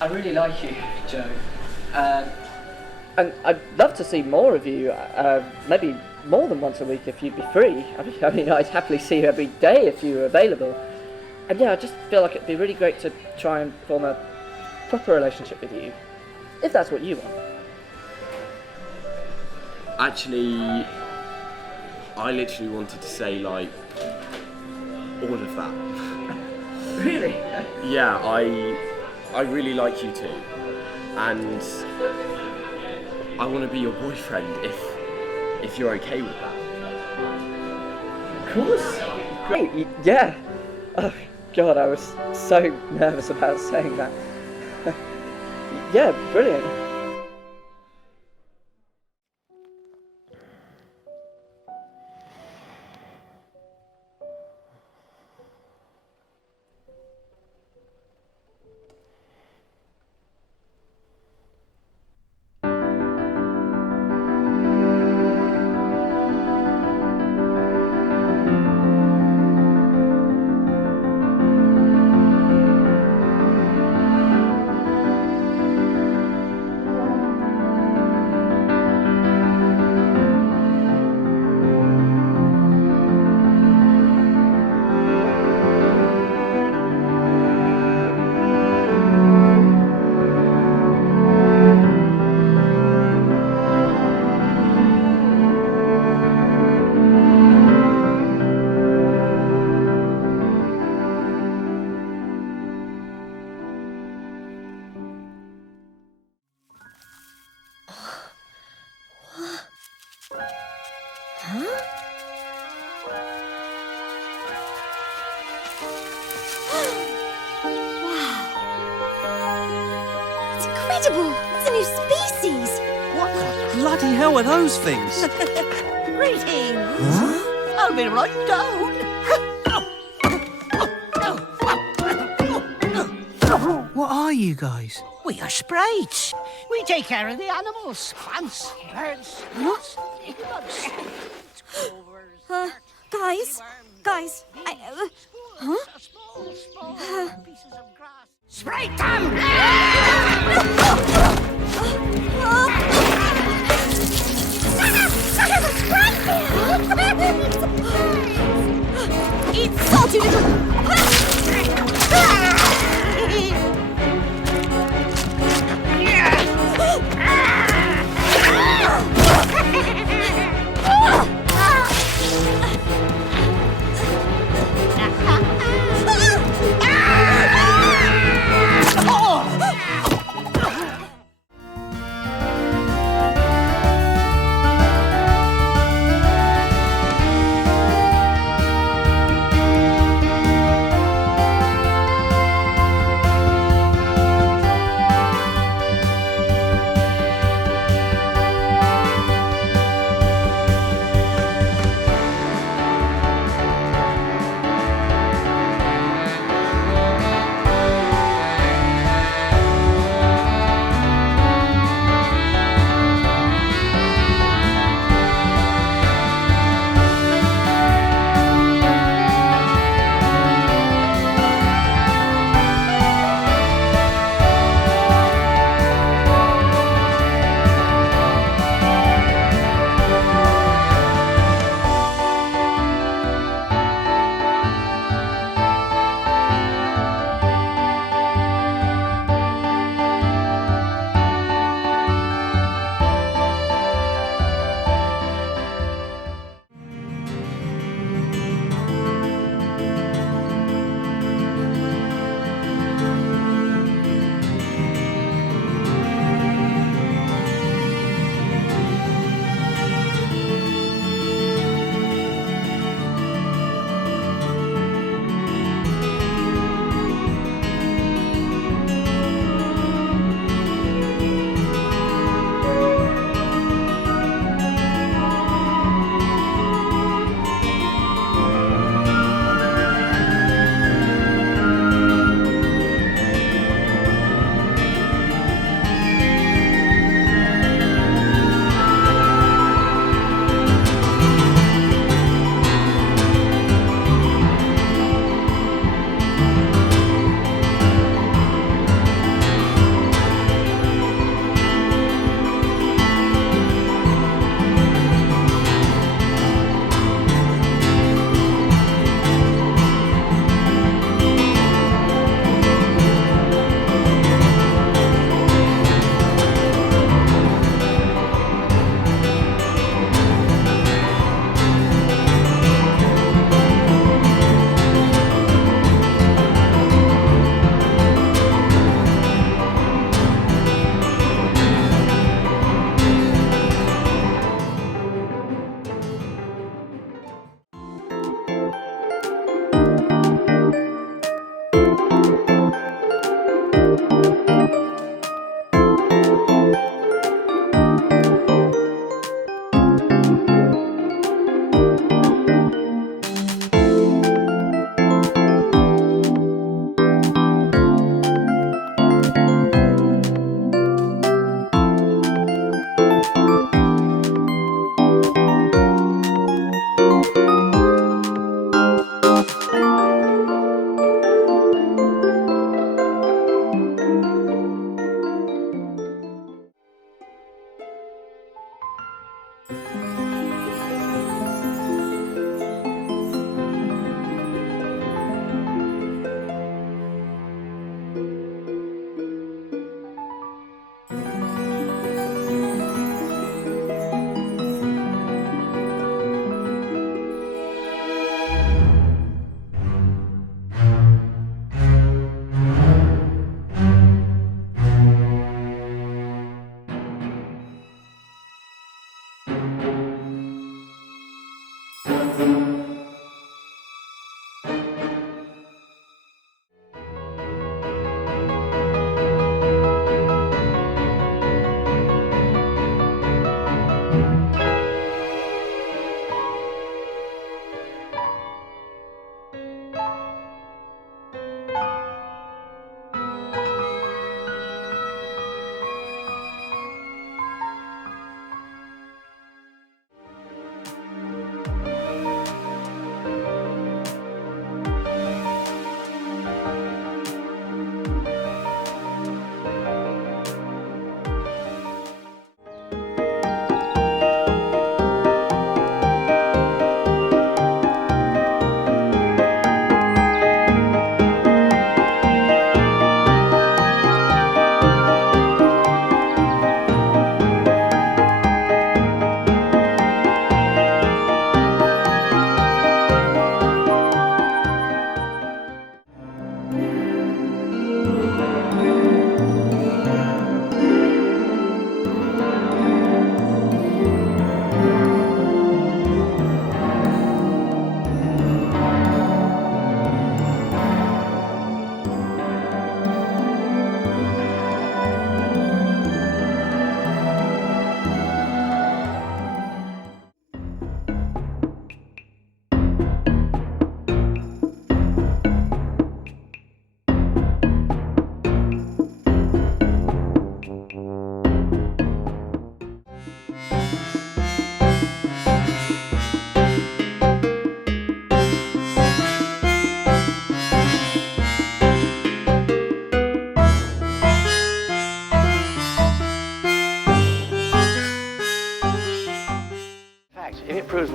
I really like you, Joe. And I'd love to see more of you, maybe more than once a week if you'd be free. I mean, I'd happily see you every day if you were available. And yeah, I just feel like it'd be really great to try and form a proper relationship with you, if that's what you want. Actually, I literally wanted to say, like, all of that. Really? Yeah, I really like you too. And I want to be your boyfriend if you're okay with that. Of course. Great, yeah. Oh, God, I was so nervous about saying that. Yeah, brilliant. Incredible! It's a new species! What the bloody hell are those things? Greetings! Huh? I'll be right down. What are you guys? We are sprites. We take care of the animals. Plants, birds, nuts, bugs, clovers, Guys? Guys, huh? small pieces of grass. Sprite them! It's salty little...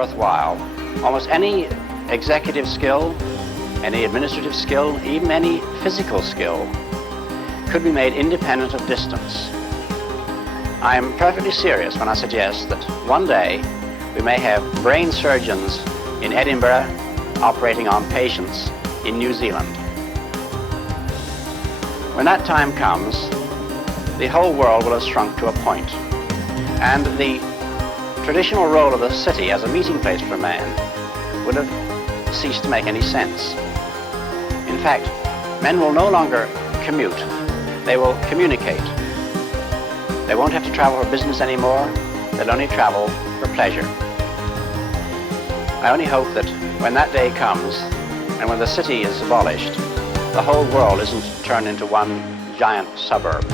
worthwhile, almost any executive skill, any administrative skill, even any physical skill, could be made independent of distance. I am perfectly serious when I suggest that one day we may have brain surgeons in Edinburgh operating on patients in New Zealand. When that time comes, the whole world will have shrunk to a point, and the traditional role of the city as a meeting place for man would have ceased to make any sense. In fact, men will no longer commute, they will communicate. They won't have to travel for business anymore, they'll only travel for pleasure. I only hope that when that day comes, and when the city is abolished, the whole world isn't turned into one giant suburb.